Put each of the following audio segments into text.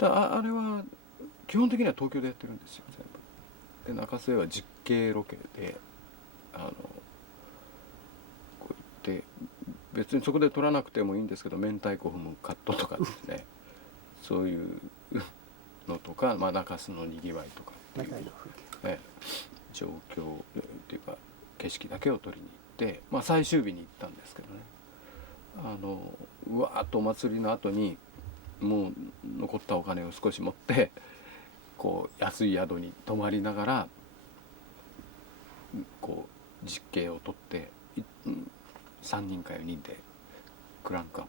あれは基本的には東京でやってるんですよ全部。で中洲へは実景ロケでこう言って別にそこで撮らなくてもいいんですけど明太子踏むカットとかですねそういうのとか、まあ、中洲のにぎわいとかっていう、状況っていうか景色だけを撮りに行って、まあ、最終日に行ったんですけどねうわーっとお祭りの後にもう残ったお金を少し持ってこう安い宿に泊まりながらこう実景を撮って3人か4人でクランクアッ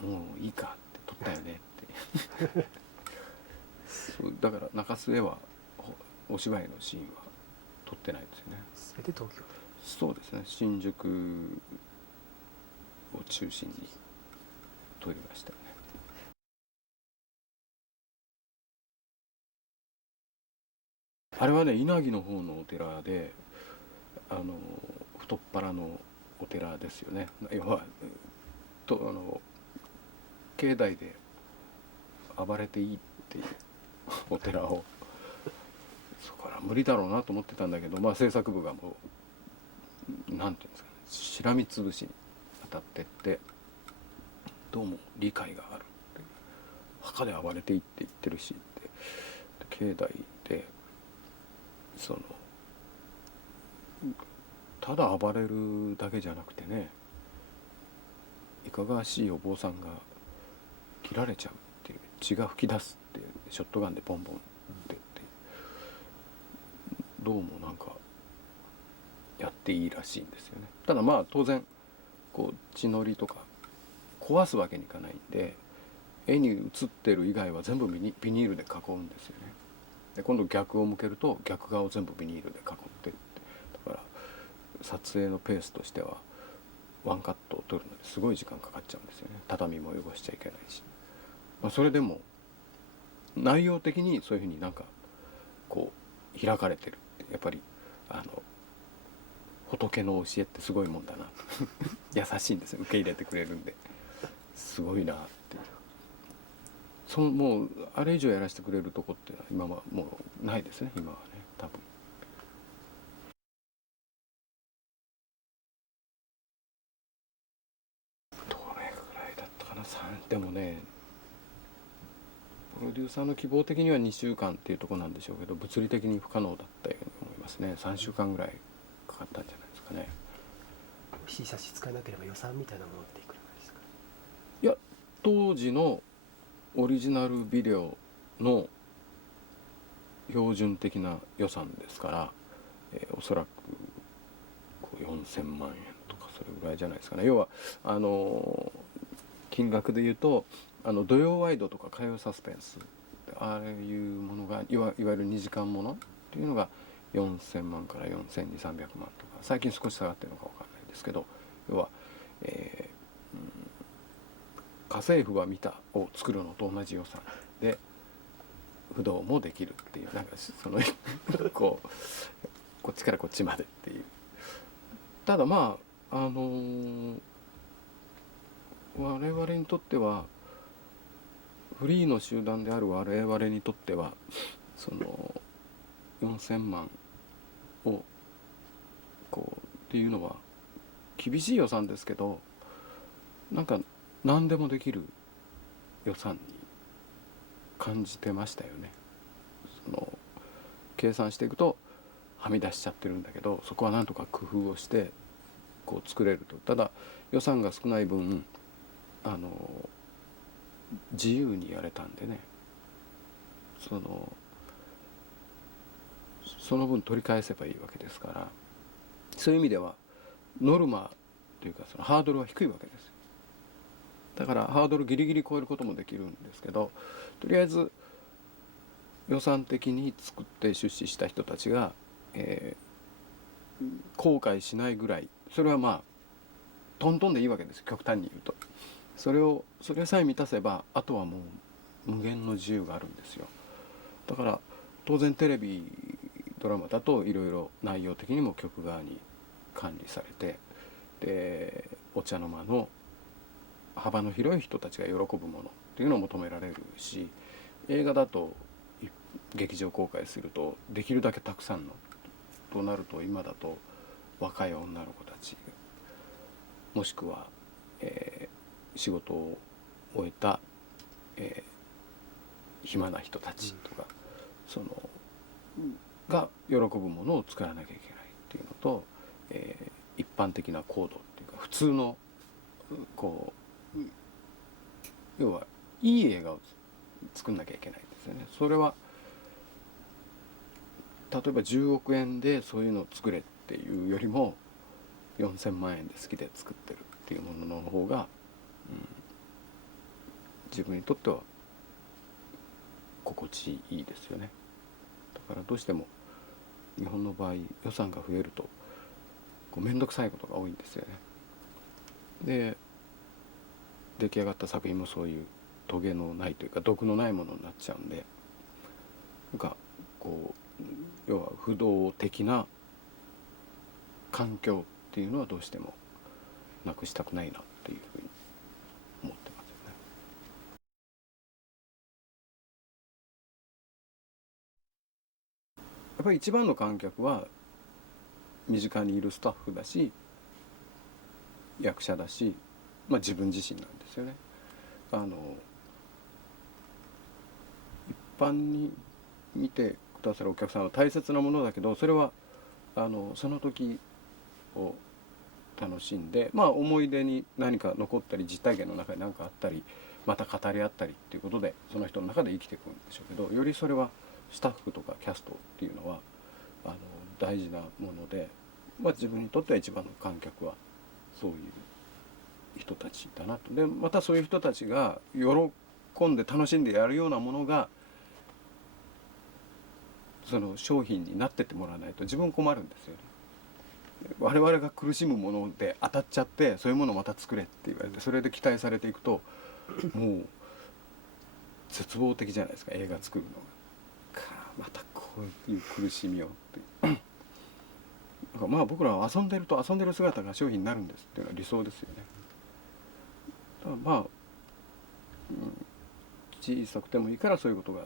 プもういいかって撮ったよねってそうだから中洲へはお芝居のシーンは撮ってないですよね。全て東京で。そうですね新宿を中心に撮りましたよね。あれはね稲城の方のお寺で太っ腹のお寺ですよね。要は境内で暴れていいっていうお寺をそこから無理だろうなと思ってたんだけど、まあ、制作部がもうなんていうんですかねしらみつぶしに当たってってどうも理解があるって墓で暴れていいって言ってるしって境内でただ暴れるだけじゃなくてねいかがわしいお坊さんが切られちゃうっていう血が噴き出すっていうショットガンでボンボンってどうもなんかやっていいらしいんですよね。ただまあ当然こう血のりとか壊すわけにいかないんで絵に写ってる以外は全部ビニールで囲うんですよね。で今度逆を向けると逆側を全部ビニールで囲ってってだから撮影のペースとしてはワンカットを撮るのですごい時間かかっちゃうんですよね。畳も汚しちゃいけないし、まあ、それでも内容的にそういうふうになんかこう開かれてるってやっぱり仏の教えってすごいもんだな優しいんですよ受け入れてくれるんですごいなっていうもうあれ以上やらせてくれるとこっていうのは今はもうないですね今はね多分。どれぐらいだったかなでもねプロデューサーの希望的には2週間っていうところなんでしょうけど物理的に不可能だったように思いますね。3週間ぐらいかかったんじゃないですかね。美しい差し支えなければ予算みたいなものっていくらですか？いや当時のオリジナルビデオの標準的な予算ですから、おそらく4000万円とかそれぐらいじゃないですかね。要は金額で言うと土曜ワイドとか火曜サスペンスああいうものがいわゆる2時間ものっていうのが4000万から4200、300万とか最近少し下がってるのか分かんないですけど要は、家政婦は見たを作るのと同じ予算で不動もできるっていうなんかこっちからこっちまでっていう。ただまあ我々にとってはフリーの集団である我々にとっては4000万をっていうのは厳しい予算ですけどなんか何でもできる予算に感じてましたよね。計算していくとはみ出しちゃってるんだけどそこはなんとか工夫をして作れると。ただ予算が少ない分自由にやれたんでねその分取り返せばいいわけですからそういう意味ではノルマというかハードルは低いわけです。だからハードルギリギリ超えることもできるんですけどとりあえず予算的に作って出資した人たちが、後悔しないぐらいそれはまあトントンでいいわけです極端に言うと。それさえ満たせばあとはもう無限の自由があるんですよ。だから当然テレビドラマだといろいろ内容的にも局側に管理されてでお茶の間の幅の広い人たちが喜ぶものっていうのを求められるし、映画だと劇場公開するとできるだけたくさんのとなると、今だと若い女の子たちもしくは、仕事を終えた、暇な人たちとか、そのが喜ぶものを作らなきゃいけないっていうのと、一般的な行動っていうか普通のこう要はいい映画を作んなきゃいけないんですよね。それは例えば10億円でそういうのを作れっていうよりも4000万円で好きで作ってるっていうものの方が、自分にとっては心地いいですよね。だからどうしても日本の場合予算が増えると面倒くさいことが多いんですよね。で出来上がった作品もそういうトゲのないというか毒のないものになっちゃうんで、なんかこう要は不動的な環境っていうのはどうしてもなくしたくないなっていうふうに思ってますよね。やっぱり一番の観客は身近にいるスタッフだし役者だし、自分自身なんですよね。一般に見てくださるお客さんは大切なものだけど、それはその時を楽しんで、思い出に何か残ったり実体験の中に何かあったりまた語り合ったりっていうことでその人の中で生きていくんでしょうけど、よりそれはスタッフとかキャストっていうのは大事なもので、自分にとっては一番の観客はそういう人たちだなと。でまたそういう人たちが喜んで楽しんでやるようなものがその商品になってってもらわないと自分困るんですよね。我々が苦しむもので当たっちゃってそういうものをまた作れって言われてそれで期待されていくともう絶望的じゃないですか、映画作るのが。またこういう苦しみをってだから僕らは遊んでると遊んでる姿が商品になるんですっていうのは理想ですよね。だから小さくてもいいからそういうことが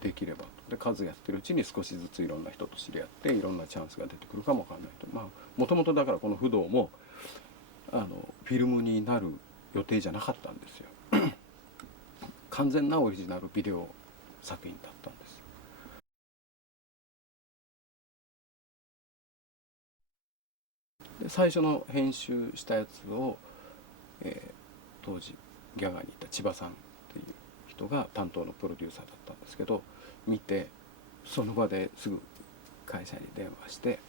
できればで数やってるうちに少しずついろんな人と知り合っていろんなチャンスが出てくるかもわかんないと。もともとだからこの不動もフィルムになる予定じゃなかったんですよ完全なオリジナルビデオ作品だったんです。で最初の編集したやつを、当時ギャガーにいた千葉さんっていう人が担当のプロデューサーだったんですけど、見てその場ですぐ会社に電話して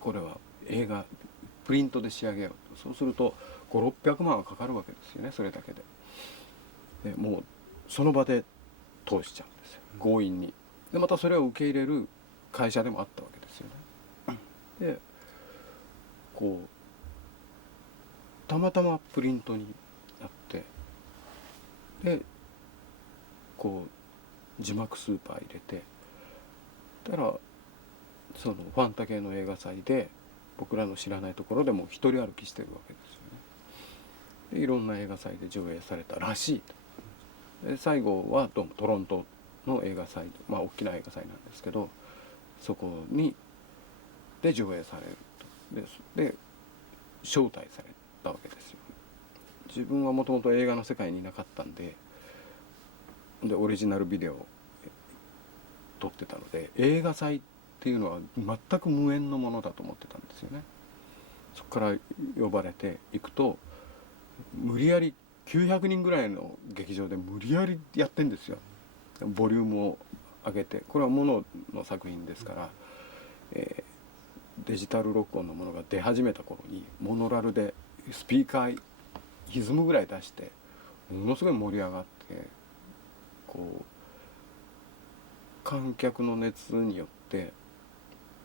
これは映画プリントで仕上げようと。そうすると500〜600万はかかるわけですよね、それだけで。でもうその場で通しちゃうんですよ、強引に。でまたそれを受け入れる会社でもあったわけですよね。でこうたまたまプリントになってでこう字幕スーパー入れてたらそのファンタ系の映画祭で僕らの知らないところでも一人歩きしてるわけですよね。でいろんな映画祭で上映されたらしいと。で最後はどうもトロントの映画祭、大きな映画祭なんですけどそこにで上映されると。で招待されたわけですよ。自分はもともと映画の世界にいなかったんでオリジナルビデオを撮ってたので映画祭っていうのは全く無縁のものだと思ってたんですよね。そこから呼ばれていくと無理やり900人ぐらいの劇場で無理やりやってんですよ。ボリュームを上げて、これはモノの作品ですから、デジタル録音のものが出始めた頃にモノラルでスピーカー歪むぐらい出してものすごい盛り上がってこう観客の熱によって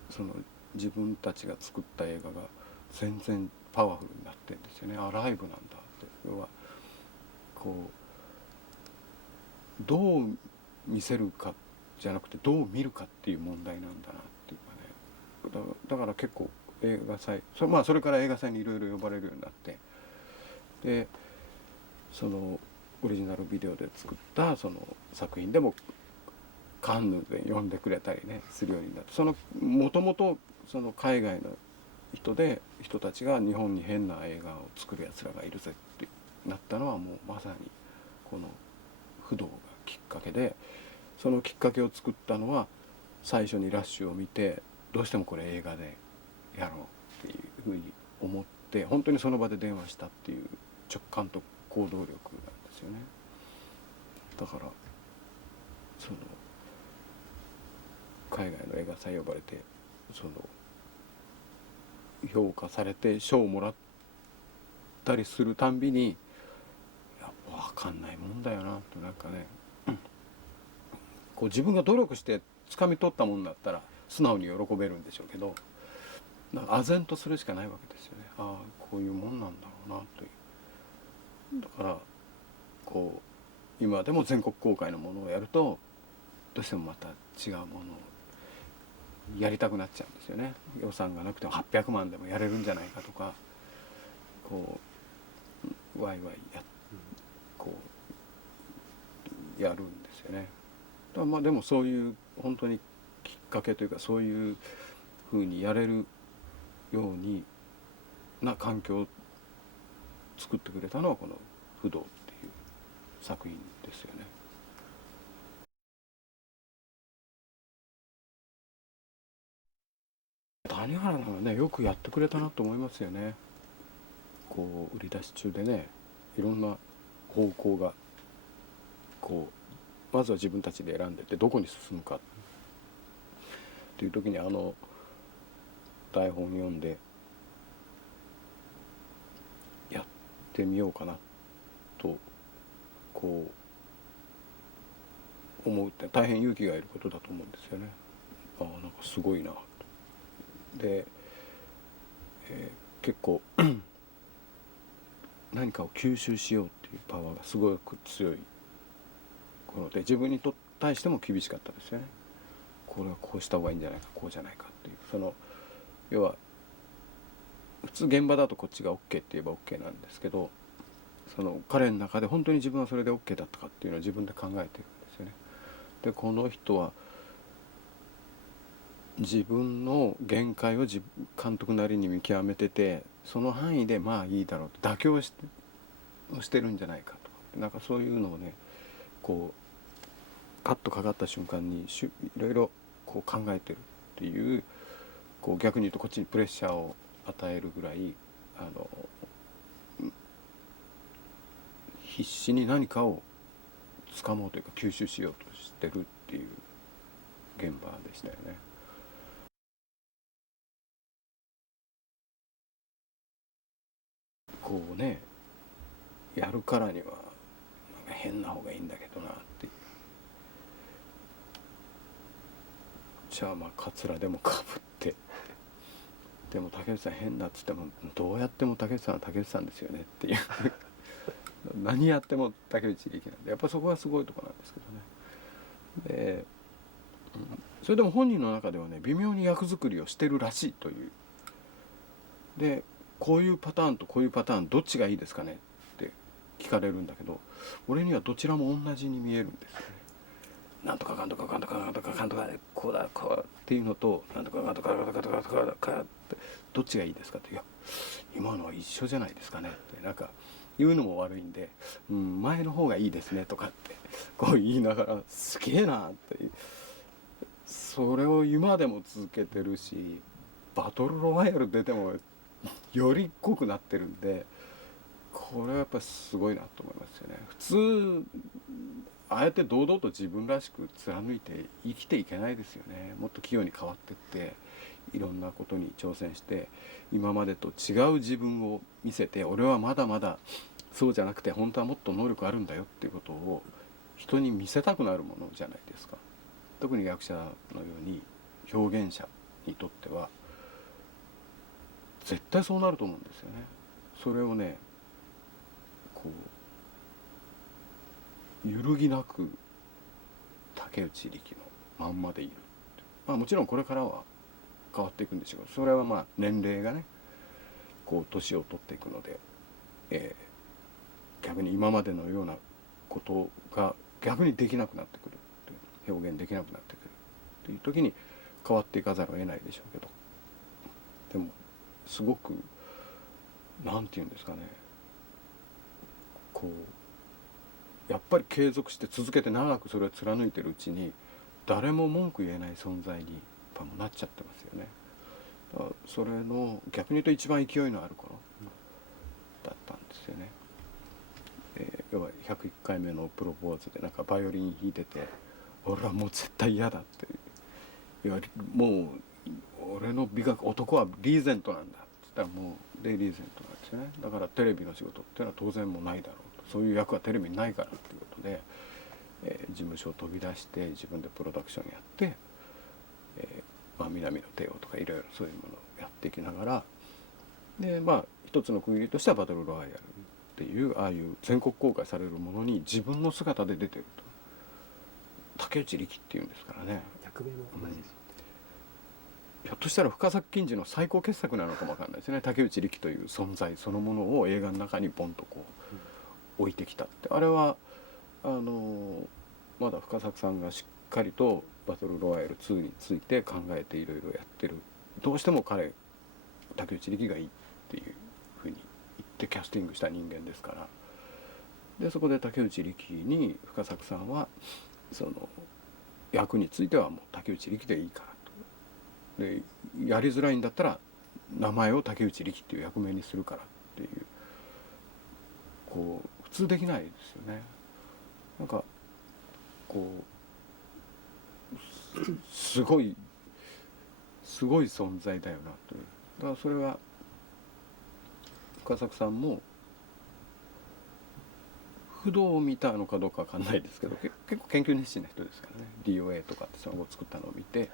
その自分たちが作った映画が全然パワフルになってるんですよね。アライブなんだって。要はこうどう見せるかじゃなくてどう見るかっていう問題なんだなっていうかね。だから結構映画祭それから映画祭にいろいろ呼ばれるようになってでそのオリジナルビデオで作ったその作品でもカンヌで呼んでくれたりねするようになって、そのもともとその海外の人たちが日本に変な映画を作るやつらがいるぜってなったのはもうまさにこの不動がきっかけで、そのきっかけを作ったのは最初にラッシュを見てどうしてもこれ映画でやろうっていうふうに思って本当にその場で電話したっていう直感と行動力なんですよね。だからその海外の映画祭呼ばれてその評価されて賞をもらったりするたんびに、いや分かんないもんだよなと、なんかね、こう自分が努力して掴み取ったもんだったら素直に喜べるんでしょうけど、なんか唖然とするしかないわけですよね。ああこういうもんなんだろうなという。だからこう今でも全国公開のものをやるとどうしてもまた違うものをやりたくなっちゃうんですよね。予算がなくても800万でもやれるんじゃないかとか、こうワイワイこうやるんですよね。だからまあでもそういう本当にきっかけというか、そういうふうにやれるようにな環境を作ってくれたのはこの「不動」っていう作品ですよね。谷原さんはねよくやってくれたなと思いますよね。こう売り出し中でね、いろんな方向がこうまずは自分たちで選んでてどこに進むかっていう時に台本読んでやってみようかなとこう思うって大変勇気がいることだと思うんですよね。なんかすごいなと。で、結構何かを吸収しようっていうパワーがすごく強いので、自分に対しても厳しかったですよね。これはこうした方がいいんじゃないか、こうじゃないかっていう、その要は普通現場だとこっちが OK って言えば OK なんですけど、その彼の中で本当に自分はそれで OK だったかっていうのを自分で考えてるんですよね。でこの人は自分の限界を監督なりに見極めてて、その範囲でまあいいだろうと妥協してるんじゃないかとか、なんかそういうのをねこうカッとかかった瞬間にいろいろこう考えてるっていう、こう逆に言うとこっちにプレッシャーを与えるぐらい必死に何かを掴もうというか吸収しようとしてるっていう現場でしたよね。こうねやるからにはなんか変な方がいいんだけどなっていう。じゃあまあカツラでもかぶって、でも竹内さん変だっつってもどうやっても竹内さんは竹内さんですよねっていう何やっても竹内力なんで、やっぱそこがすごいところなんですけどね。で、それでも本人の中ではね微妙に役作りをしてるらしいという。でこういうパターンとこういうパターンどっちがいいですかねって聞かれるんだけど、俺にはどちらも同じに見えるんですよね。なんとかかんとかかんとかかんとかかんとかこうだこうっていうのと、なんとかかんとかかんとかかんとかかんとかってどっちがいいですかって、いや今のは一緒じゃないですかねってなんか言うのも悪いんで、前の方がいいですねとかってこう言いながら、すげえなって、それを今でも続けてるし、バトルロワイヤル出てもより濃くなってるんで、これはやっぱりすごいなと思いますよね。普通ああやって堂々と自分らしく貫いて生きていけないですよね。もっと器用に変わってっていろんなことに挑戦して今までと違う自分を見せて、俺はまだまだそうじゃなくて本当はもっと能力あるんだよっていうことを人に見せたくなるものじゃないですか。特に役者のように表現者にとっては絶対そうなると思うんですよね。それをねこう揺るぎなく竹内力のまんまでいる。まあもちろんこれからは変わっていくんでしょう。それはまあ年齢がねこう年を取っていくので、逆に今までのようなことが逆にできなくなってくるっていう、表現できなくなってくるっていう時に変わっていかざるを得ないでしょうけど、でもすごくなんていうんですかね、こうやっぱり継続して続けて長くそれを貫いてるうちに誰も文句言えない存在にやっぱもうなっちゃってますよね。だからそれの逆に言うと一番勢いのある頃だったんですよね。要は101回目のプロポーズでなんかバイオリン弾いてて、俺はもう絶対嫌だって、いやもう俺の美学、男はリーゼントなんだって言ったらもうでリーゼントなんですよね。だからテレビの仕事っていうのは当然もうないだろうと、そういう役はテレビにないからっていうことで、事務所を飛び出して自分でプロダクションやって、南の帝王とかいろいろそういうものをやっていきながら、で一つの区切りとしてはバトルロワイヤルっていうああいう全国公開されるものに自分の姿で出てると、竹内力っていうんですからね。役名も同じですよ、ひょっとしたら深作欣二の最高傑作なのかもわかんないですね。竹内力という存在そのものを映画の中にボンとこう置いてきたって、あれはまだ深作さんがしっかりとバトルロワイヤル2について考えていろいろやってる、どうしても竹内力がいいっていうふうに言ってキャスティングした人間ですから、でそこで竹内力に深作さんはその役についてはもう竹内力でいいからと、でやりづらいんだったら名前を竹内力っていう役名にするからっていう、こう普通できないですよね。なんかこうすごい存在だよなという。だからそれは深作さんも不動を見たのかどうかわかんないですけど、結構研究熱心な人ですからね。 DOA とかってその後作ったのを見て、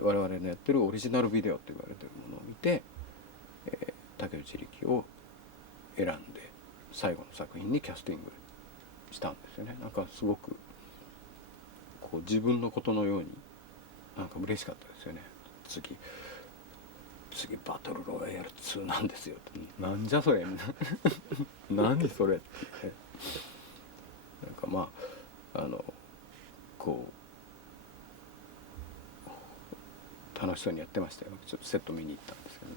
我々のやってるオリジナルビデオって言われてるものを見て、竹内力を選んで最後の作品にキャスティングしたんですよね。なんかすごくこう自分のことのようになんか嬉しかったですよね。次バトルロワイヤル2なんですよって、なんじゃそれ何それって、なんかこう楽しそうにやってましたよ。ちょっとセット見に行ったんですけどね。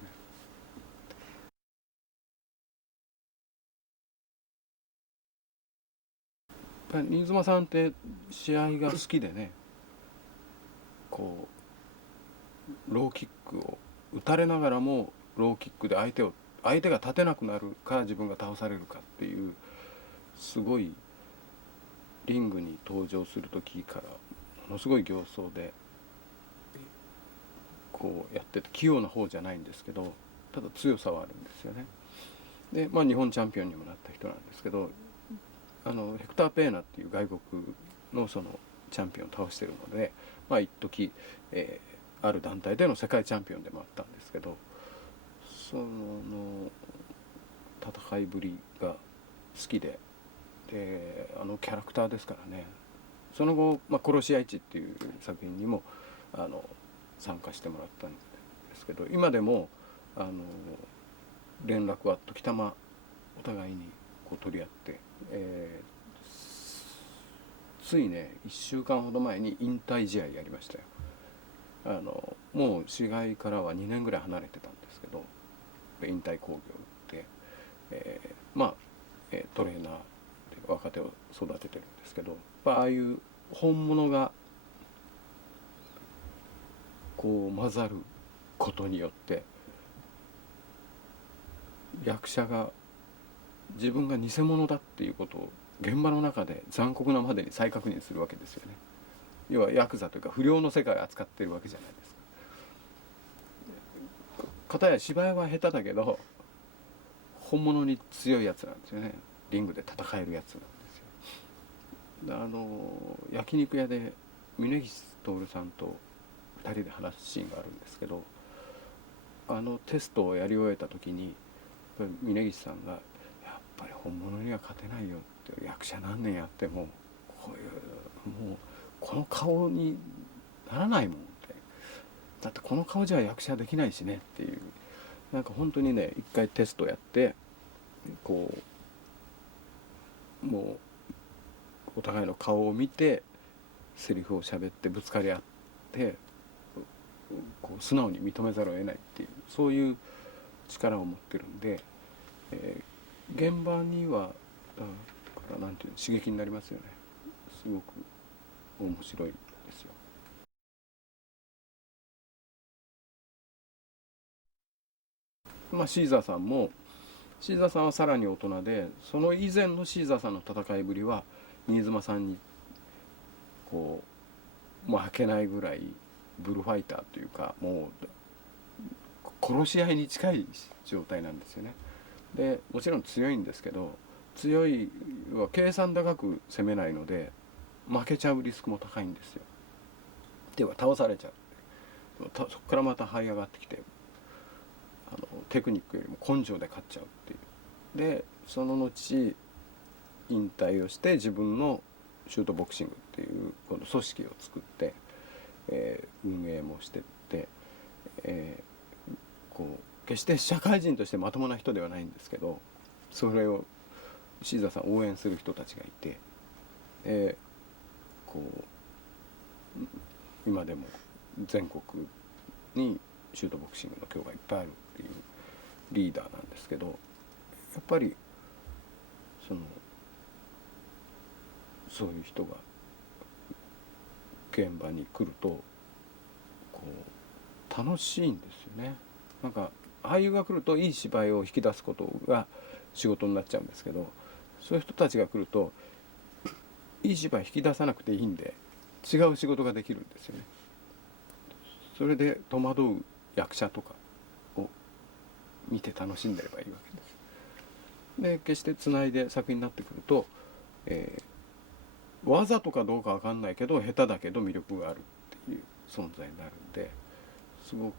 やっぱり新妻さんって試合が好きでね、こうローキックを打たれながらもローキックで相手が立てなくなるか自分が倒されるかっていう、すごいリングに登場する時からものすごい形相でこうやってて、器用な方じゃないんですけど、ただ強さはあるんですよね。で日本チャンピオンにもなった人なんですけど、ヘクター・ペーナっていう外国のそのチャンピオンを倒してるので、一時、ある団体での世界チャンピオンでもあったんですけど、その戦いぶりが好きで、キャラクターですからね。その後「殺し屋市」っていう作品にも参加してもらったんですけど、今でも連絡は時たまお互いにこう取り合って、ついね1週間ほど前に引退試合やりましたよ。もう市外からは2年ぐらい離れてたんですけど、引退興行で、トレーナーで若手を育ててるんですけど、ああいう本物がこう混ざることによって役者が自分が偽物だっていうことを現場の中で残酷なまでに再確認するわけですよね。要はヤクザというか不良の世界を扱ってるわけじゃないですか。片や芝居は下手だけど本物に強いやつなんですよね。リングで戦えるやつなんですよ。焼肉屋で峯岸徹さんと2人で話すシーンがあるんですけど、テストをやり終えた時に峯岸さんが「やっぱり本物には勝てないよ」って、役者何年やってもこういうもうこの顔にならないもんって、だってこの顔じゃ役者できないしねっていう、なんか本当にね一回テストやってこうもうお互いの顔を見てセリフを喋ってぶつかり合ってこう素直に認めざるを得ないっていうそういう力を持ってるんで、現場にはだからなんていうの刺激になりますよね。すごく面白いですよ。まあシーザーさんもシーザーさんはさらに大人でその以前のシーザーさんの戦いぶりは新妻さんにこう負けないぐらいブルファイターというかもう殺し合いに近い状態なんですよね。でもちろん強いんですけど強いは計算高く攻めないので負けちゃうリスクも高いんですよ。では倒されちゃうそこからまた這い上がってきてテクニックよりも根性で勝っちゃうっていうでその後引退をして自分のシュートボクシングっていうこの組織を作って、運営もしてって、こう決して社会人としてまともな人ではないんですけどそれをシーザーさん応援する人たちがいて、こう今でも全国にシュートボクシングの教がいっぱいあるっていうリーダーなんですけどやっぱりそういう人が現場に来るとこう楽しいんですよね。なんか俳優が来るといい芝居を引き出すことが仕事になっちゃうんですけどそういう人たちが来るといい芝居引き出さなくていいんで違う仕事ができるんですよね。それで戸惑う役者とかを見て楽しんでればいいわけです。で決してつないで作品になってくると、わざとかどうかわかんないけど下手だけど魅力があるっていう存在になるんですごく、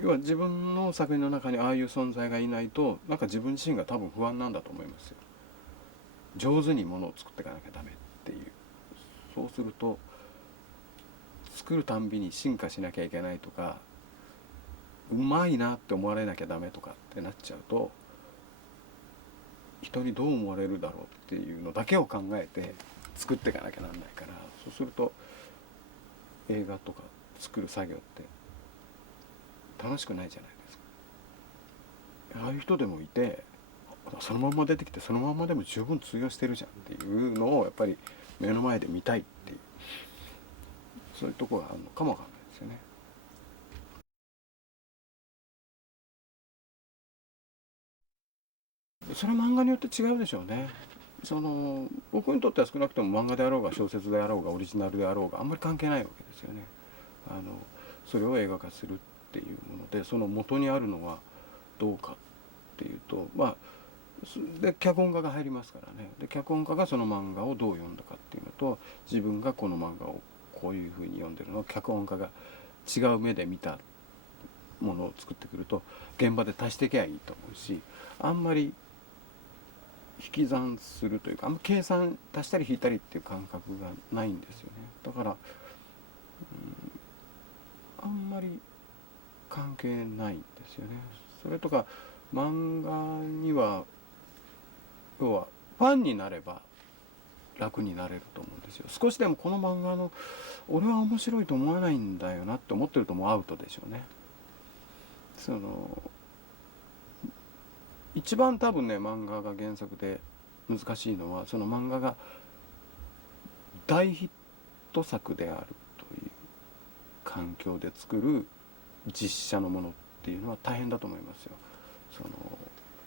要は自分の作品の中にああいう存在がいないとなんか自分自身が多分不安なんだと思いますよ。上手にものを作っていかなきゃダメっていうそうすると作るたんびに進化しなきゃいけないとかうまいなって思われなきゃダメとかってなっちゃうと人にどう思われるだろうっていうのだけを考えて作っていかなきゃなんないからそうすると映画とか作る作業って楽しくないじゃないですか。ああいう人でもいてそのまんま出てきてそのまんまでも十分通用してるじゃんっていうのをやっぱり目の前で見たいっていうそういうところがあるのかもわかんないですよね。それは漫画によって違うでしょうね。僕にとっては少なくとも漫画であろうが小説であろうがオリジナルであろうがあんまり関係ないわけですよね。それを映画化するっていうものでその元にあるのはどうかっていうとで脚本家が入りますからね。で脚本家がその漫画をどう読んだかっていうのと自分がこの漫画をこういうふうに読んでるのを脚本家が違う目で見たものを作ってくると現場で足していけばいいと思うしあんまり引き算するというかあんま計算足したり引いたりっていう感覚がないんですよね。だから、あんまり関係ないんですよね。それとか漫画には要はファンになれば楽になれると思うんですよ。少しでもこの漫画の俺は面白いと思わないんだよなって思ってるともうアウトでしょうね。一番多分ね漫画が原作で難しいのはその漫画が大ヒット作であるという環境で作る実写のものっていうのは大変だと思いますよ。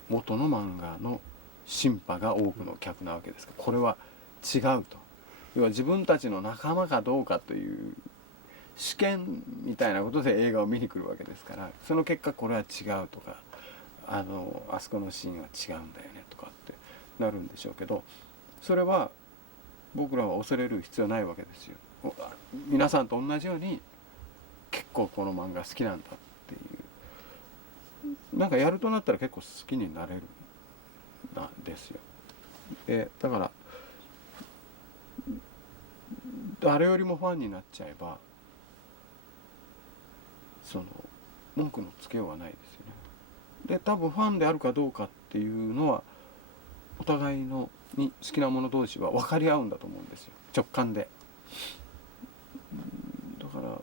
元の漫画の審判が多くの客なわけですからこれは違うと要は自分たちの仲間かどうかという試験みたいなことで映画を見に来るわけですからその結果これは違うとかあそこのシーンは違うんだよねとかってなるんでしょうけどそれは僕らは恐れる必要ないわけですよ。皆さんと同じように結構この漫画好きなんだっていうなんかやるとなったら結構好きになれるんですよ。だから誰よりもファンになっちゃえば文句のつけようがないですよね。で多分ファンであるかどうかっていうのはお互いのに好きなもの同士は分かり合うんだと思うんですよ、直感で。だから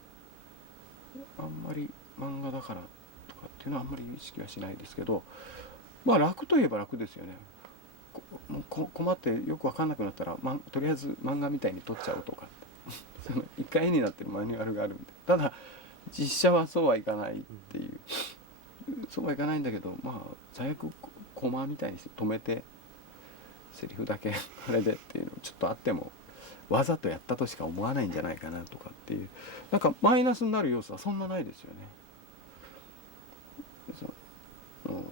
あんまり漫画だからとかっていうのはあんまり意識はしないですけど、まあ楽といえば楽ですよね。困ってよく分かんなくなったら、とりあえず漫画みたいに撮っちゃおうとかその一回絵になってるマニュアルがあるんで。ただ実写はそうはいかないっていう、そうはいかないんだけど、まあ最悪コマみたいにして止めてセリフだけあれでっていうのちょっとあってもわざとやったとしか思わないんじゃないかなとかっていう、なんかマイナスになる要素はそんなないですよね。その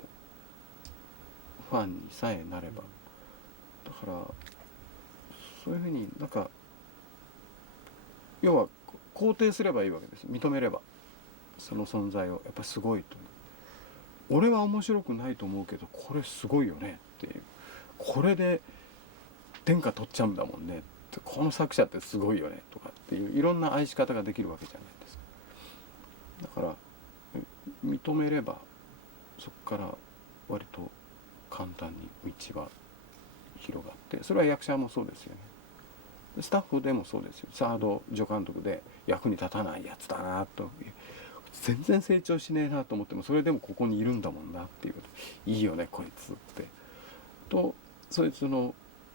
ファンにさえなれば。だからそういうふうになんか要は肯定すればいいわけです。認めればその存在をやっぱすごいと。俺は面白くないと思うけどこれすごいよねっていう、これで天下取っちゃうんだもんねって、この作者ってすごいよねとかっていういろんな愛し方ができるわけじゃないですか。だから認めればそこから割と簡単に道は広がって、それは役者もそうですよね。スタッフでもそうですよ。サード助監督で役に立たないやつだなと、全然成長しねえなと思ってもそれでもここにいるんだもんなっていう、いいよねこいつってと、そいつの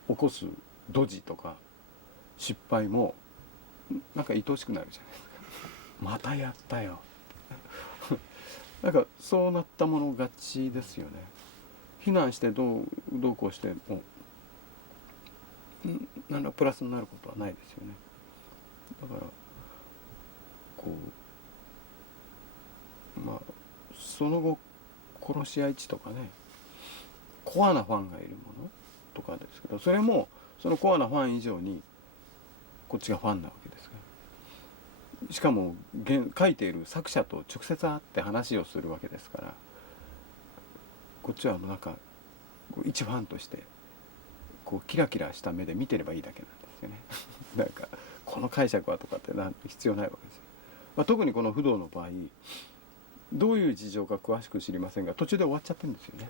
起こすドジとか失敗もなんか愛おしくなるじゃないですか。またやったよなんかそうなったもの勝ちですよね。非難してどうこうしても何らプラスになることはないですよね。だからこうまあその後殺し合い地とかね、コアなファンがいるものとかですけど、それもそのコアなファン以上にこっちがファンなわけですから、しかも書いている作者と直接会って話をするわけですから、こっちはなんか一ファンとしてこうキラキラした目で見てればいいだけなんですよねなんかこの解釈はとかって必要ないわけですよ。特にこの不動の場合、どういう事情か詳しく知りませんが途中で終わっちゃってるんですよね。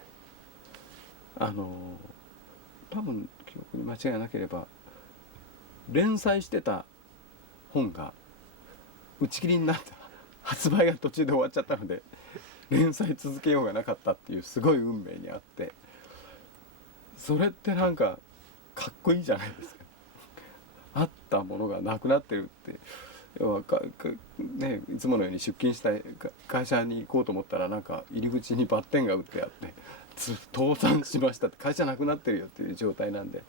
多分記憶に間違いなければ連載してた本が打ち切りになった、発売が途中で終わっちゃったので連載続けようがなかったっていうすごい運命にあって、それってなんかかっこいいじゃないですかあったものがなくなってるって。要はね、いつものように出勤したい会社に行こうと思ったらなんか入り口にバッテンが打ってあって倒産しましたって会社なくなってるよっていう状態なんで、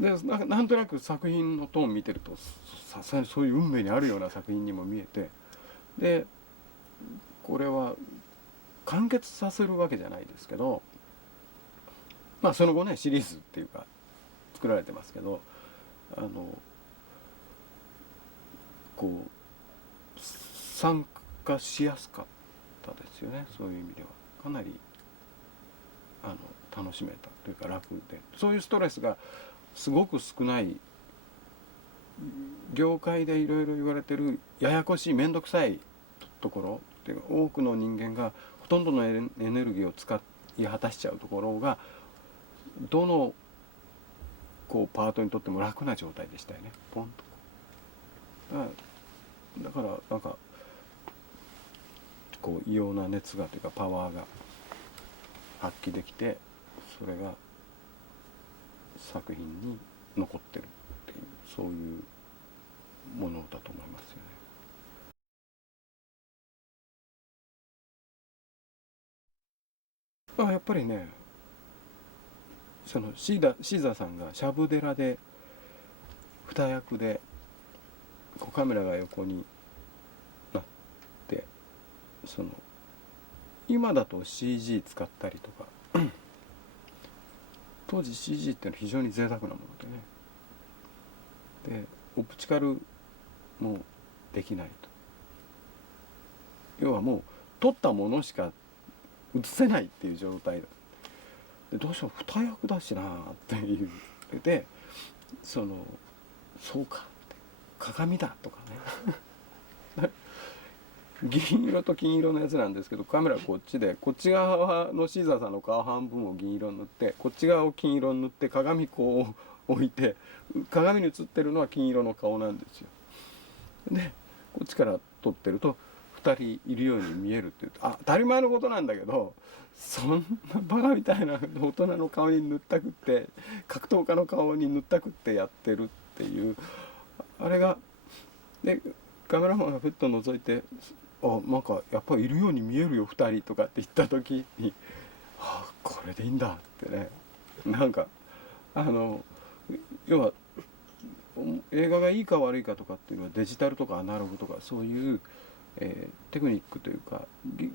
なんとなく作品のトーン見てるとさすがにそういう運命にあるような作品にも見えて、でこれは完結させるわけじゃないですけど、まあその後ねシリーズっていうか作られてますけど、こう参加しやすかったですよね。そういう意味ではかなり楽しめたというか楽で、そういうストレスがすごく少ない、業界でいろいろ言われてるややこしい面倒くさいところっていうか、多くの人間がほとんどのエネルギーを使い果たしちゃうところがどのパートにとっても楽な状態でしたよね。ポンとだからなんか異様な熱がというかパワーが発揮できて、それが作品に残ってるっていう、そういうものだと思いますよね。やっぱりね、そのシーザーさんがシャブ寺で二役でカメラが横になって、その今だと CG 使ったりとか当時 CG っていうのは非常に贅沢なものでね、でオプチカルもできないと、要はもう撮ったものしか映せないっていう状態で、どうしても二役だしなっていうで、そうかって鏡だとかね銀色と金色のやつなんですけど、カメラこっちで、こっち側のシーザーさんの顔半分を銀色に塗って、こっち側を金色に塗って、鏡こう置いて、鏡に映ってるのは金色の顔なんですよ。でこっちから撮ってると2人いるように見えるって言うと、当たり前のことなんだけど、そんなバカみたいな大人の顔に塗ったくって、格闘家の顔に塗ったくってやってるっていう、あれがで、カメラマンがふっと覗いて「なんかやっぱりいるように見えるよ2人」とかって言った時に「これでいいんだ」ってね、なんか要は映画がいいか悪いかとかっていうのはデジタルとかアナログとかそういう、テクニックというか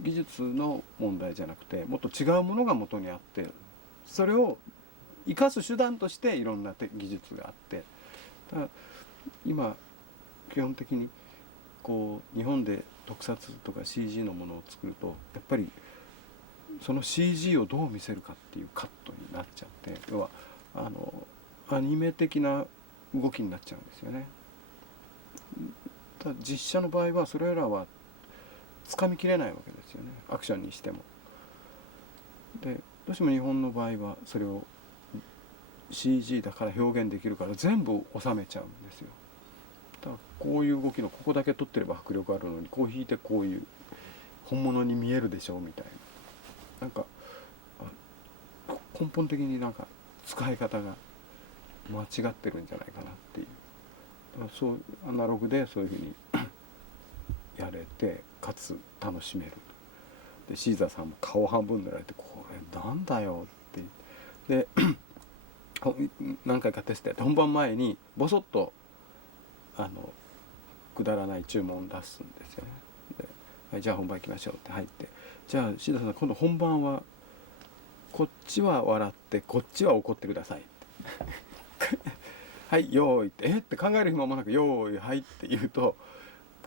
技術の問題じゃなくて、もっと違うものが元にあって、それを生かす手段としていろんな技術があって、だ今基本的にこう日本で特撮とか CG のものを作ると、やっぱりその CG をどう見せるかっていうカットになっちゃって、要はアニメ的な動きになっちゃうんですよね。ただ実写の場合はそれらはつかみきれないわけですよね、アクションにしても。でどうしても日本の場合はそれを CG だから表現できるから全部収めちゃうんですよ。だからこういう動きのここだけ撮ってれば迫力あるのに、こう引いてこういう本物に見えるでしょみたいな、なんか根本的になんか使い方が間違ってるんじゃないかなっていう。だからそうアナログでそういうふうにやれて、かつ楽しめる。でシーザーさんも顔半分塗られて「これなんだよ」ってで何回かテストやって本番前にボソッとくだらない注文を出すんですよね。で、はい、じゃあ本番行きましょうって入って、じゃあシーザーさん今度本番はこっちは笑ってこっちは怒ってくださいはい用意ってって考える暇もなく用意はいって言うと、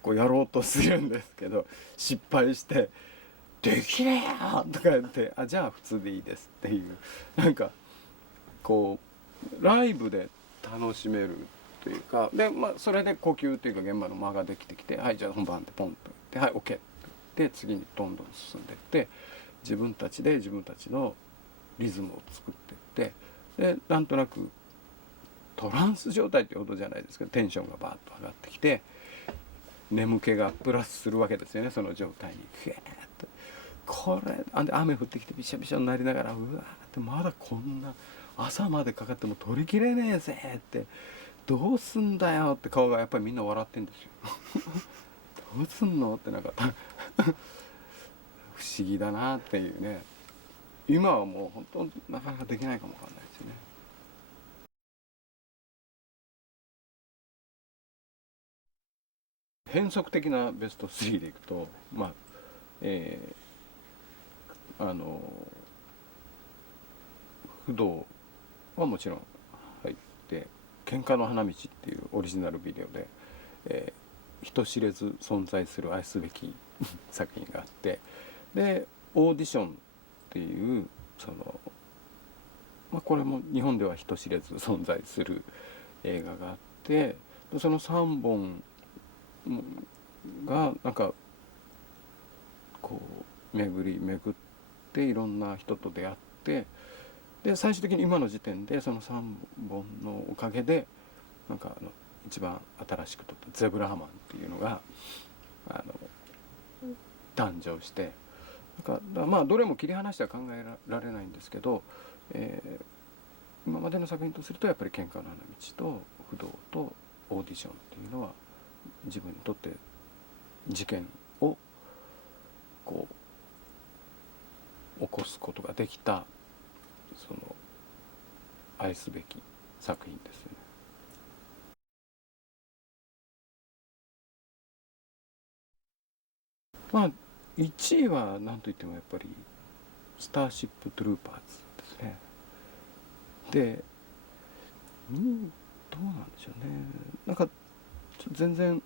こうやろうとするんですけど失敗してできねえよとか言って「じゃあ普通でいいです」っていう、なんかこうライブで楽しめるというか、でそれで呼吸というか現場の間ができてきて「はいじゃあ本番」ってポンと言って「はい OK」って次にどんどん進んでいって、自分たちで自分たちのリズムを作っていって、でなんとなくトランス状態ってほどじゃないですけどテンションがバーッと上がってきて、眠気がプラスするわけですよね、その状態に。ふえーっとこれ雨降ってきてびしゃびしゃになりながら、うわーってまだこんな朝までかかっても取りきれねえぜって、どうすんだよって顔がやっぱりみんな笑ってんですよどうすんのってなんか不思議だなっていうね。今はもう本当なかなかできないかもわかんないですよね。変則的なベスト3でいくと、不動はもちろん入って、喧嘩の花道っていうオリジナルビデオで、人知れず存在する愛すべき作品があって、でオーディションっていうこれも日本では人知れず存在する映画があって、その3本がなんかこう巡り巡っていろんな人と出会って、で最終的に今の時点でその3本のおかげでなんか一番新しく撮った「ゼブラハマン」っていうのが誕生して、なんかどれも切り離しては考えられないんですけど、今までの作品とするとやっぱり「喧嘩の花道」と「不動」と「オーディション」っていうのは自分にとって事件をこう起こすことができた愛すべき作品ですよね。1位は何といってもやっぱり「スターシップ・トゥルーパーズ」ですね。で2位どうなんでしょうね。なんか全然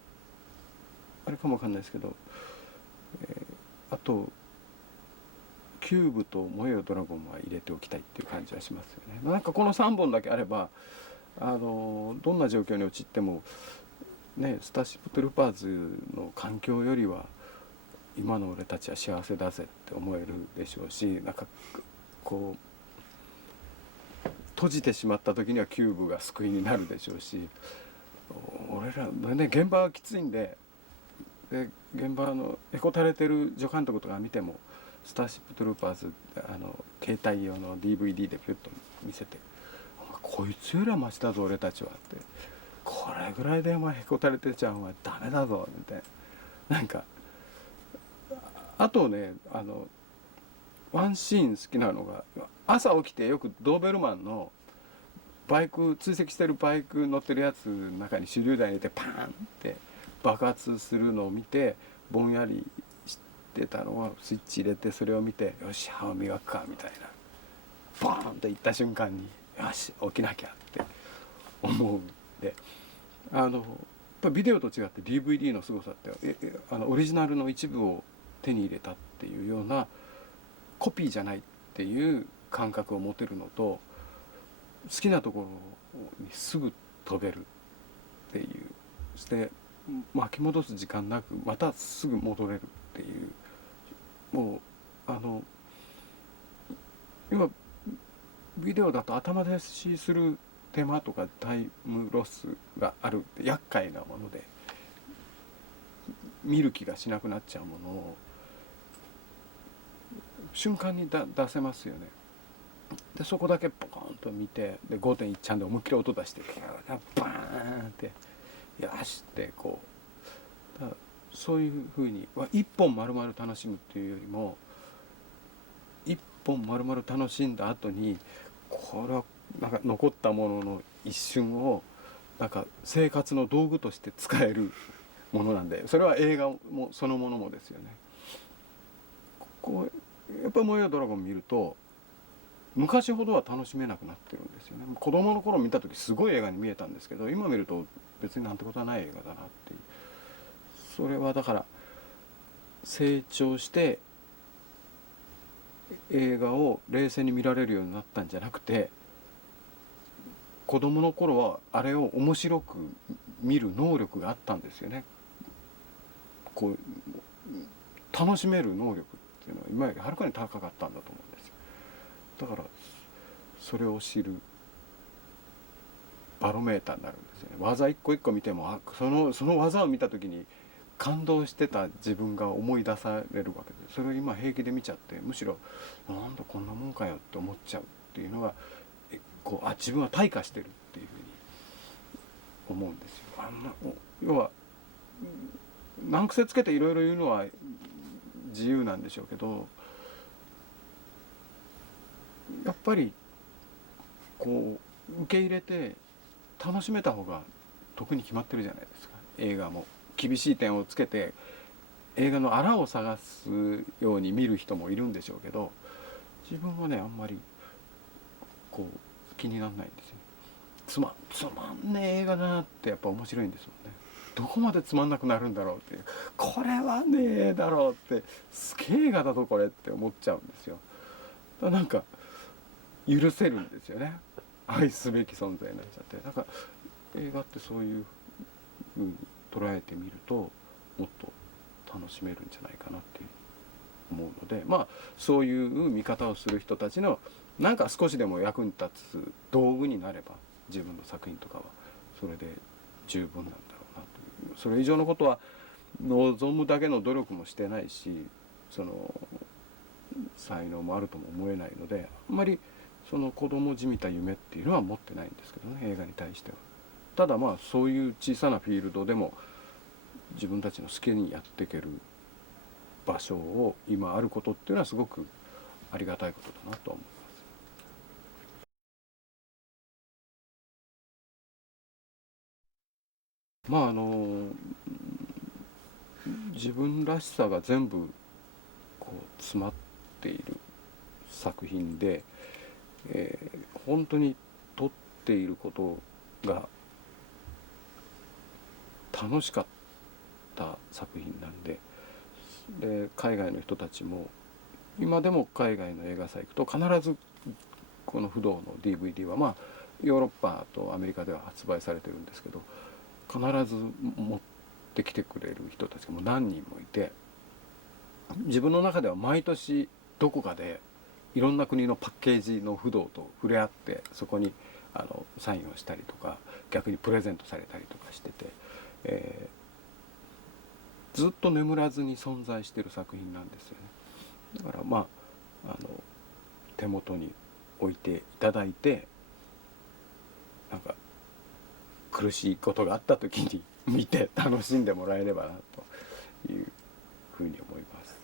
あれかもわかんないですけど、あとキューブと燃えよドラゴンは入れておきたいっていう感じはしますよね。なんかこの3本だけあればどんな状況に陥ってもね、スターシップトゥルーパーズの環境よりは今の俺たちは幸せだぜって思えるでしょうし、なんかこう閉じてしまった時にはキューブが救いになるでしょうし、俺らね現場はきついんで、現場のへこたれてる助監督とか見ても「スターシップトゥルーパーズ」携帯用の DVD でピュッと見せて「こいつよりはマシだぞ俺たちは」って「これぐらいでお前へこたれてちゃお前ダメだぞ」みたいな。なんかあとねワンシーン好きなのが、朝起きてよくドーベルマンのバイク追跡してるバイク乗ってるやつの中に手榴弾入れてパーンって爆発するのを見てぼんやりしてたのをスイッチ入れてそれを見てよし歯を磨くかみたいなボーンっていった瞬間によし起きなきゃって思うんで、やっぱビデオと違って DVD の凄さってオリジナルの一部を手に入れたっていうようなコピーじゃないっていう感覚を持てるのと、好きなところにすぐ飛べるっていう、そして巻き戻す時間なくまたすぐ戻れるっていう、もう今ビデオだと頭出しする手間とかタイムロスがあるって厄介なもので、見る気がしなくなっちゃうものを瞬間に出せますよね。でそこだけポコンと見て、で 5.1 ちゃんで思いっきり音出してバーンってよしってこう、そういうふうに一本丸々楽しむっていうよりも、一本丸々楽しんだ後にこれはなんか残ったものの一瞬をなんか生活の道具として使えるものなんで、それは映画もそのものもですよね。こうやっぱり「燃えよドラゴン」見ると昔ほどは楽しめなくなってるんですよね。子供の頃見た時すごい映画に見えたんですけど、今見ると別になんてことはない映画だなっていう。それはだから成長して映画を冷静に見られるようになったんじゃなくて、子供の頃はあれを面白く見る能力があったんですよね。こう楽しめる能力っていうのは今よりはるかに高かったんだと思うんですよ。だからそれを知るバロメーターになるんですよね。技一個一個見てもその技を見た時に感動してた自分が思い出されるわけで、それを今平気で見ちゃって、むしろなんだこんなもんかよって思っちゃうっていうのがこう自分は退化してるっていうふうに思うんですよ。要は難癖つけていろいろ言うのは自由なんでしょうけど、やっぱりこう受け入れて楽しめた方が得に決まってるじゃないですか。映画も厳しい点をつけて映画のあらを探すように見る人もいるんでしょうけど、自分はねあんまりこう気にならないんですよね。つまんねえ映画だなってやっぱ面白いんですもんね。どこまでつまんなくなるんだろうっていう、これはねえだろうって、すげえ映画だぞこれって思っちゃうんですよ。だからなんか許せるんですよね。愛すべき存在になっちゃって、だから映画ってそういうふうに捉えてみるともっと楽しめるんじゃないかなって思うので、まあそういう見方をする人たちのなんか少しでも役に立つ道具になれば自分の作品とかはそれで十分なんだろうなという。それ以上のことは望むだけの努力もしてないし、その才能もあるとも思えないので、あんまりその子供じみた夢っていうのは持ってないんですけどね、映画に対しては。ただまあそういう小さなフィールドでも自分たちの好きにやっていける場所を今あることっていうのはすごくありがたいことだなとは思います。まあ自分らしさが全部こう詰まっている作品で、本当に撮っていることが楽しかった作品なんで、海外の人たちも今でも海外の映画祭行くと必ずこの不動の DVD はまあヨーロッパとアメリカでは発売されてるんですけど、必ず持ってきてくれる人たちがもう何人もいて、自分の中では毎年どこかでいろんな国のパッケージの不動と触れ合って、そこにサインをしたりとか逆にプレゼントされたりとかしてて、ずっと眠らずに存在している作品なんですよね。だからまあ手元に置いていただいて、なんか苦しいことがあった時に見て楽しんでもらえればなというふうに思います。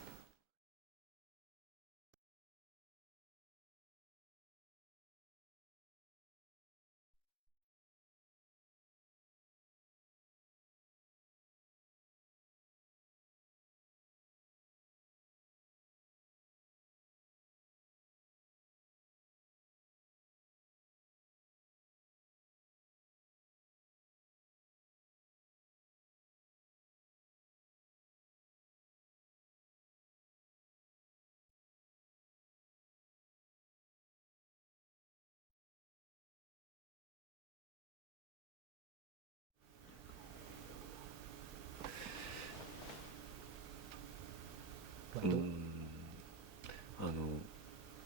うん、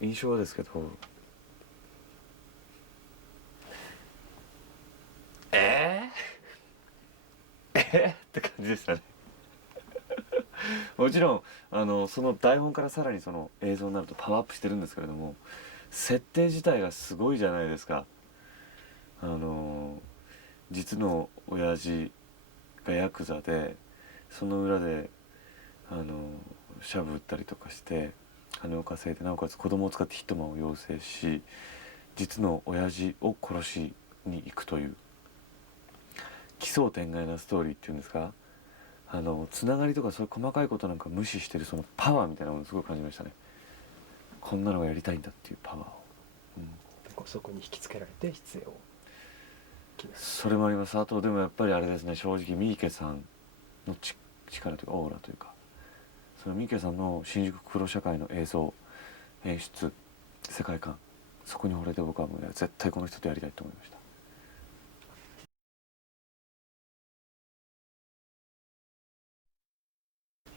印象はですけど、って感じでしたね。もちろんその台本からさらにその映像になるとパワーアップしてるんですけれども、設定自体がすごいじゃないですか。実の親父がヤクザで、その裏でシャブ打ったりとかして金を稼いで、なおかつ子供を使ってヒットマンを養成し、実の親父を殺しに行くという奇想天外なストーリーっていうんですか、つながりとかそういう細かいことなんか無視してるそのパワーみたいなものをすごい感じましたね。こんなのがやりたいんだっていうパワーを、そこに引きつけられて必要を決める。それもあります。あとでもやっぱりあれですね、正直三池さんの力というかオーラというか、その三池さんの新宿黒社会の映像、演出、世界観、そこに惚れて僕はもう絶対この人とやりたいと思いました。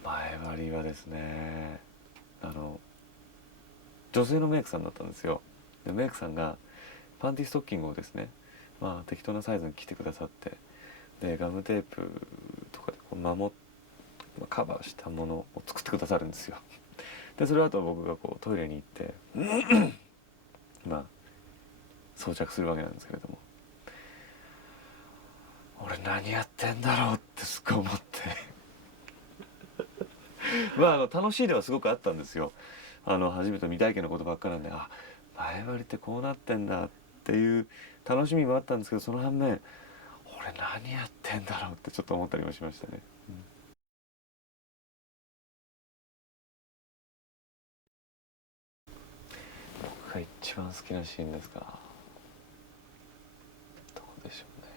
前張りはですね、女性のメイクさんだったんですよ。でメイクさんがパンティストッキングをですね、適当なサイズに着てくださって、でガムテープとかでこうカバーしたものを作ってくださるんですよ。でそれあと僕がこうトイレに行って装着するわけなんですけれども、俺何やってんだろうってすっごい思って楽しいではすごくあったんですよ。初めて未体験のことばっかなんで、前張りってこうなってんだっていう楽しみもあったんですけど、その反面俺何やってんだろうってちょっと思ったりもしましたね。僕が一番好きなシーンですか。どこでしょうね。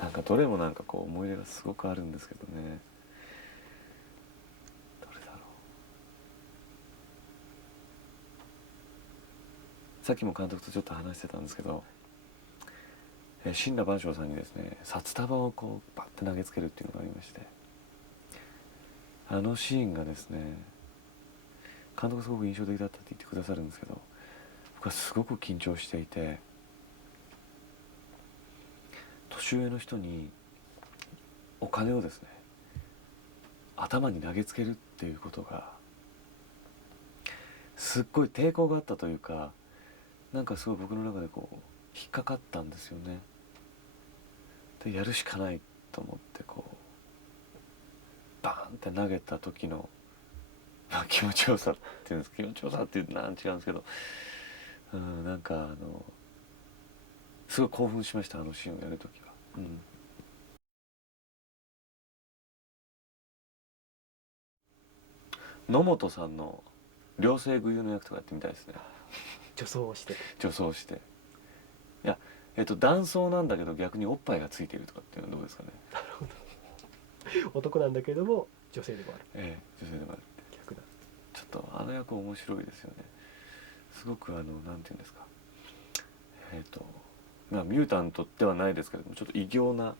なんかどれもなんかこう思い出がすごくあるんですけどね。どれだろう。さっきも監督とちょっと話してたんですけど、森羅万象さんにですね、札束をこうバッて投げつけるっていうのがありまして、あのシーンがですね、監督すごく印象的だったって言ってくださるんですけど、僕はすごく緊張していて、年上の人にお金をですね頭に投げつけるっていうことがすっごい抵抗があったというか、なんかすごい僕の中でこう引っかかったんですよね。でやるしかないと思ってこうバーンって投げた時の、気持ちよさっていうんですか、気持ちよさっていうのは違うんですけど、なんかすごい興奮しました、あのシーンをやる時は。野本さんの両性具有の役とかやってみたいですね。女装をして女装して、いや男装なんだけど逆におっぱいがついているとかっていうのはどうですかね。なるほど。男なんだけども女性でもある。女性でもある。逆だ。ちょっとあの役面白いですよね。すごくなんていうんですか、まあミュータントではないですけれどもちょっと異形な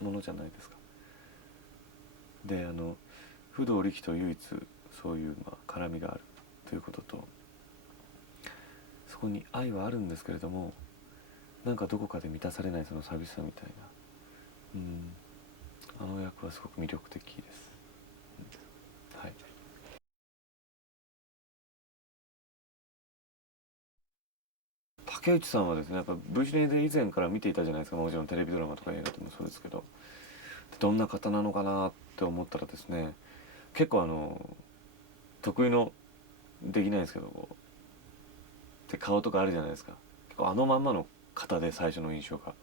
ものじゃないですか。で不動力と唯一そういう絡みがあるということと、そこに愛はあるんですけれども、なんかどこかで満たされないその寂しさみたいな、あの役はすごく魅力的です。はい。竹内さんはですね、やっぱ V シネで以前から見ていたじゃないですか。もちろんテレビドラマとか映画でもそうですけど、どんな方なのかなって思ったらですね、結構得意のできないですけどって顔とかあるじゃないですか。結構あのまんまの方で、最初の印象が。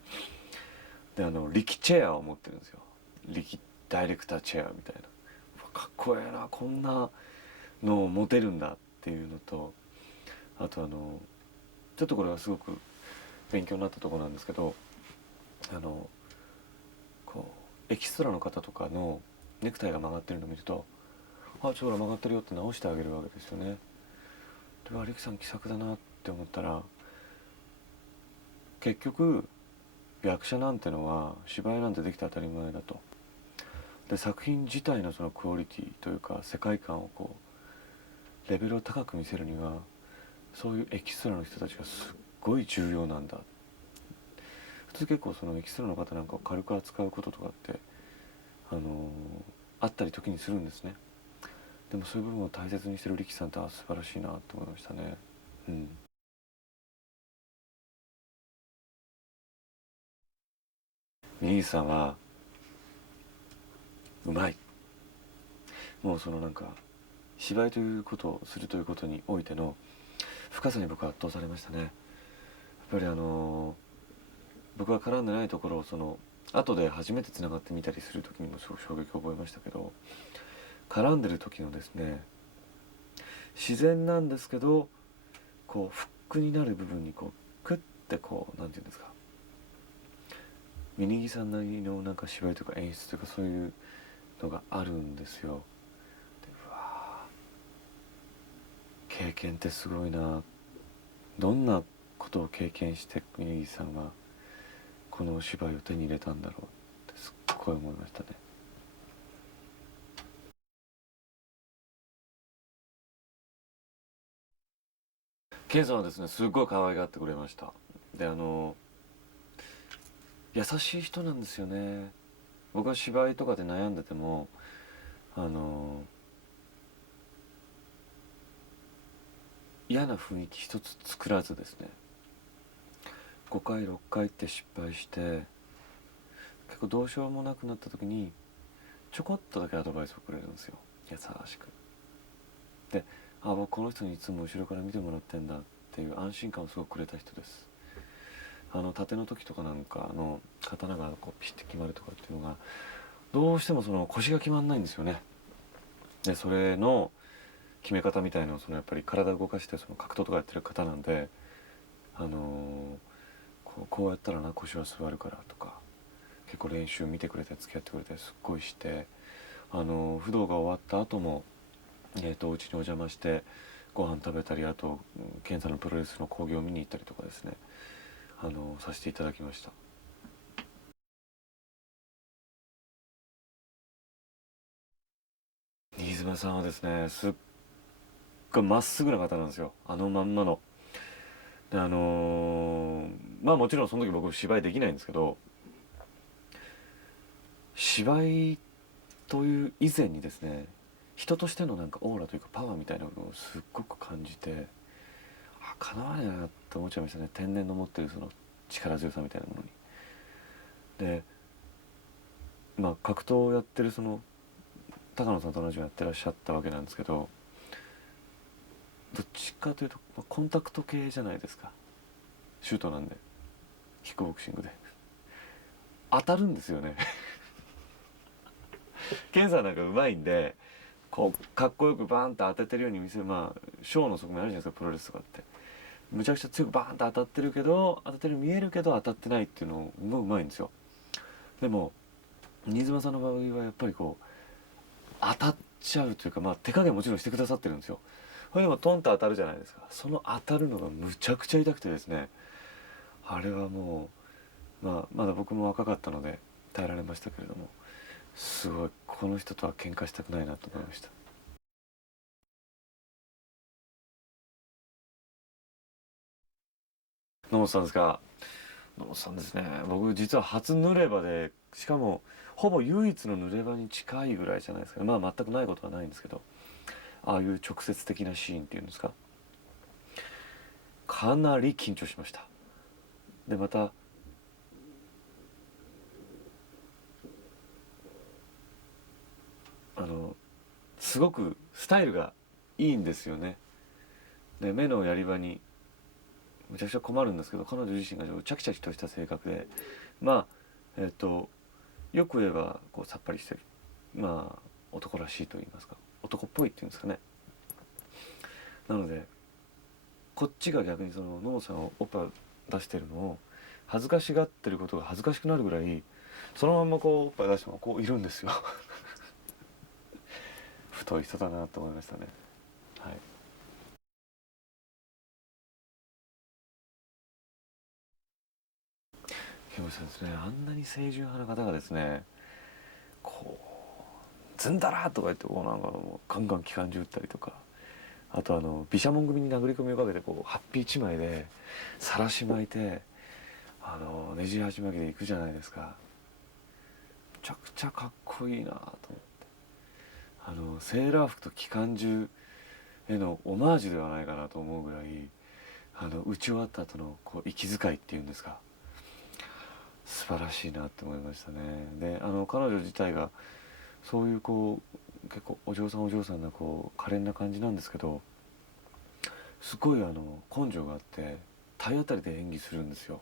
で力チェアを持ってるんですよ。力ダイレクターチェアみたいな。かっこええな、こんなのを持てるんだっていうのと、あとちょっとこれはすごく勉強になったところなんですけど、こうエキストラの方とかのネクタイが曲がってるのを見ると、あ、ちょっと曲がってるよって直してあげるわけですよね。で、力さん気さくだなって思ったら、結局役者なんてのは芝居なんてできて当たり前だと。で、作品自体のそのクオリティというか世界観をレベルを高く見せるには、そういうエキストラの人たちがすっごい重要なんだ。普通結構そのエキストラの方なんかを軽く扱うこととかってあったり時にするんですね。でもそういう部分を大切にしてる力さんって素晴らしいなって思いましたね。うん。ミーさんはうまい。もうそのなんか芝居ということをするということにおいての深さに僕は圧倒されましたね。やっぱり僕が絡んでないところを後で初めてつながってみたりする時にもすごく衝撃を覚えましたけど、絡んでる時のですね、自然なんですけどフックになる部分にクッてなんていうんですか、峯岸さんなりのなんか芝居とか演出とかそういうのがあるんですよ。で、うわー、経験ってすごいな。どんなことを経験して峯岸さんはこのお芝居を手に入れたんだろうってすっごい思いましたね。ケンさんはですね、すっごい可愛がってくれました。で優しい人なんですよね。僕は芝居とかで悩んでても嫌な雰囲気一つ作らずですね、5回6回って失敗して結構どうしようもなくなった時にちょこっとだけアドバイスをくれるんですよ、優しく。で、あ、僕この人にいつも後ろから見てもらってんだっていう安心感をすごくくれた人です。盾の時とかなんか刀がピシッて決まるとかっていうのがどうしてもその腰が決まんないんですよね。で、それの決め方みたいなのをやっぱり体を動かして格闘とかやってる方なんで、こうやったらな腰は座るからとか結構練習見てくれて付き合ってくれてすっごいして、武道が終わった後もうちにお邪魔してご飯食べたり、あと健さんのプロレスの興行を見に行ったりとかですね、させていただきました。新妻さんはですね、すっごいまっすぐな方なんですよ、あのまんまの。でまあもちろんその時僕芝居できないんですけど、芝居という以前にですね、人としてのなんかオーラというかパワーみたいなのをすっごく感じて、かなわねえなって思っちゃいましたね。天然の持ってるその力強さみたいなものに。で、格闘をやってる高野さんと同じようにやってらっしゃったわけなんですけど、どっちかというと、コンタクト系じゃないですか。シュートなんで、キックボクシングで当たるんですよね。ケンさんなんか上手いんでかっこよくバーンと当ててるように見せる、ショーの側面あるじゃないですか、プロレスとかって。むちゃくちゃ強くバーンと当たってるけど、当たってる見えるけど当たってないっていうのもうまいんですよ。でも新妻さんの場合はやっぱり当たっちゃうというか、手加減もちろんしてくださってるんですよ。それでもトンと当たるじゃないですか。その当たるのがむちゃくちゃ痛くてですね、あれはもう、まだ僕も若かったので耐えられましたけれども、すごいこの人とは喧嘩したくないなと思いました。野本さんですか。野本さんですね、僕実は初濡れ場で、しかもほぼ唯一の濡れ場に近いぐらいじゃないですか。まあ全くないことはないんですけど、ああいう直接的なシーンっていうんですか、かなり緊張しました。でまたすごくスタイルがいいんですよね。で目のやり場にむちゃくちゃ困るんですけど、彼女自身がチャキチャキとした性格で、まあよく言えばこうさっぱりしてる、まあ男らしいと言いますか、男っぽいっていうんですかね。なのでこっちが逆にその野本さんをおっぱい出してるのを恥ずかしがってることが恥ずかしくなるぐらい、そのまんまこうおっぱい出したままこういるんですよ。太い人だなと思いましたね。はい。木村さんですね、あんなに清純派な方がですね、こうずんだらとか言ってこうなんかもうガンガン機関銃撃ったりとか、あと毘沙門組に殴り込みをかけてこうハッピー一枚で晒し巻いてねじり鉢巻きで行くじゃないですか。めちゃくちゃかっこいいなと思って、セーラー服と機関銃へのオマージュではないかなと思うぐらい、撃ち終わった後のこう息遣いっていうんですか、素晴らしいなって思いましたね。で彼女自体がそういうこう結構お嬢さんなこう可憐な感じなんですけど、すごい根性があって体当たりで演技するんですよ。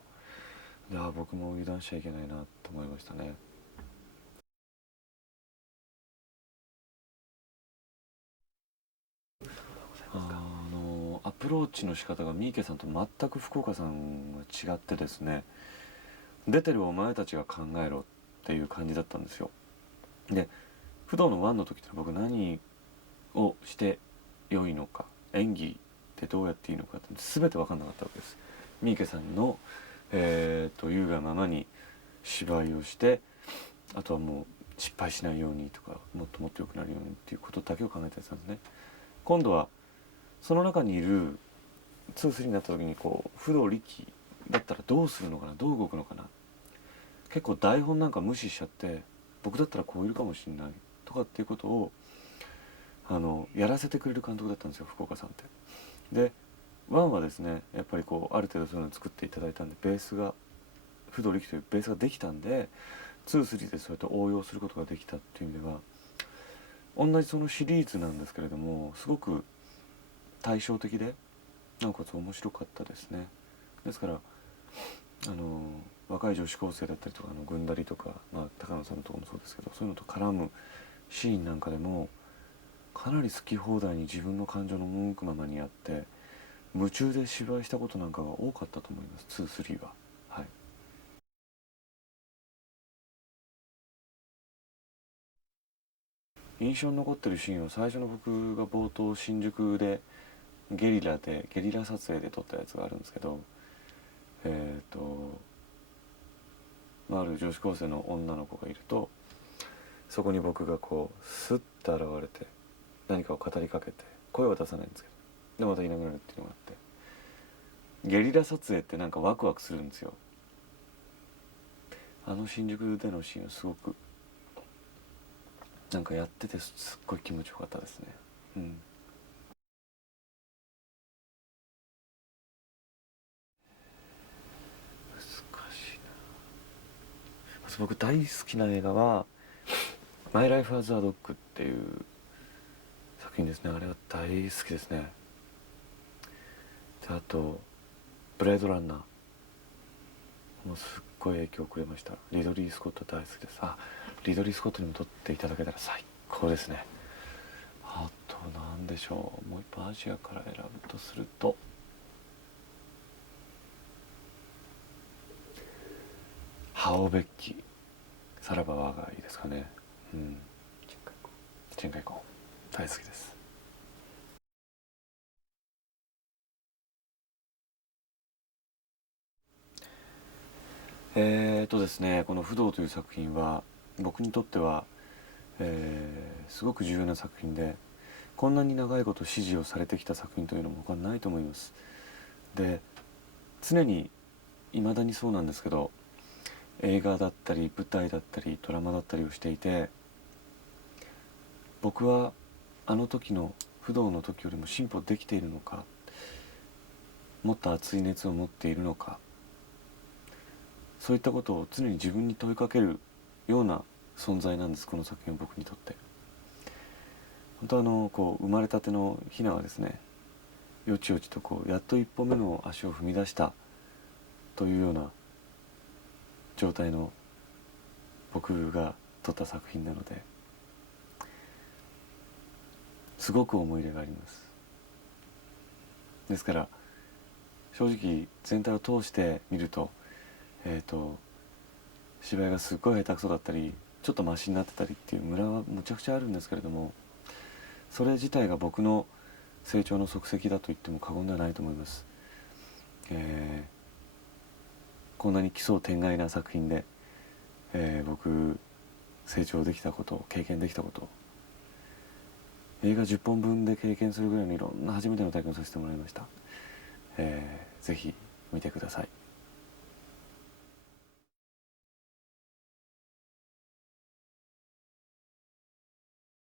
で僕も油断しちゃいけないなと思いましたね。アプローチの仕方が三池さんと全く福岡さんが違ってですね、出てるお前たちが考えろっていう感じだったんですよ。で不動の1の時って僕何をして良いのか、演技ってどうやっていいのかって全て分かんなかったわけです。三池さんの優雅ままに芝居をして、あとはもう失敗しないようにとか、もっともっと良くなるようにっていうことだけを考えてやってたんですね。今度はその中にいる2、3になった時にこう不動力だったらどうするのかな、どう動くのかな、結構台本なんか無視しちゃって、僕だったらこういるかもしれないとかっていうことをやらせてくれる監督だったんですよ、福岡さんって。で1はですね、やっぱりこうある程度そういうのを作っていただいたんで、ベースが不動力というベースができたんで、2、3でそうやって応用することができたっていう意味では、同じそのシリーズなんですけれども、すごく対照的でなおかつ面白かったですね。ですから若い女子高生だったりとか軍だりとか、高野さんのとこもそうですけど、そういうのと絡むシーンなんかでもかなり好き放題に自分の感情の赴くままにやって夢中で芝居したことなんかが多かったと思います、2、3は。はい。印象に残ってるシーンは、最初の僕が冒頭新宿でゲリラ撮影で撮ったやつがあるんですけど、ある女子高生の女の子がいると、そこに僕がこうスッと現れて何かを語りかけて、声は出さないんですけど、でまたいなくなるっていうのがあって、ゲリラ撮影ってなんかワクワクするんですよ。新宿でのシーンはすごくなんかやっててすっごい気持ちよかったですね。うん。難しいな。僕大好きな映画は「マイ・ライフ・アズ・ア・ドッグ」っていう作品ですね。あれは大好きですね。であとブレードランナーもうすっごい影響をくれました。リドリー・スコット大好きです。リドリー・スコットにも撮っていただけたら最高ですね。あと何でしょう、もう一本アジアから選ぶとすると、ハオベッキ、さらば我がいいですかね。うん。チェンカイコン大好きです。ですね、この「不動」という作品は僕にとっては、すごく重要な作品で、こんなに長いこと支持をされてきた作品というのも他にないと思います。で、常に未だにそうなんですけど、映画だったり舞台だったりドラマだったりをしていて、僕はあの時の不動の時よりも進歩できているのか、もっと熱い熱を持っているのか、そういったことを常に自分に問いかけるような存在なんです、この作品は僕にとって。本当こう生まれたてのヒナはですね、よちよちとこうやっと一歩目の足を踏み出したというような状態の僕が撮った作品なので、すごく思い入れがあります。ですから正直全体を通して見ると、芝居がすっごい下手くそだったりちょっとマシになってたりっていうムラはむちゃくちゃあるんですけれども、それ自体が僕の成長の足跡だと言っても過言ではないと思います。こんなに奇想天外な作品で、僕成長できたこと、経験できたこと、映画10本分で経験するぐらいのいろんな初めての体験をさせてもらいました。ぜひ見てください。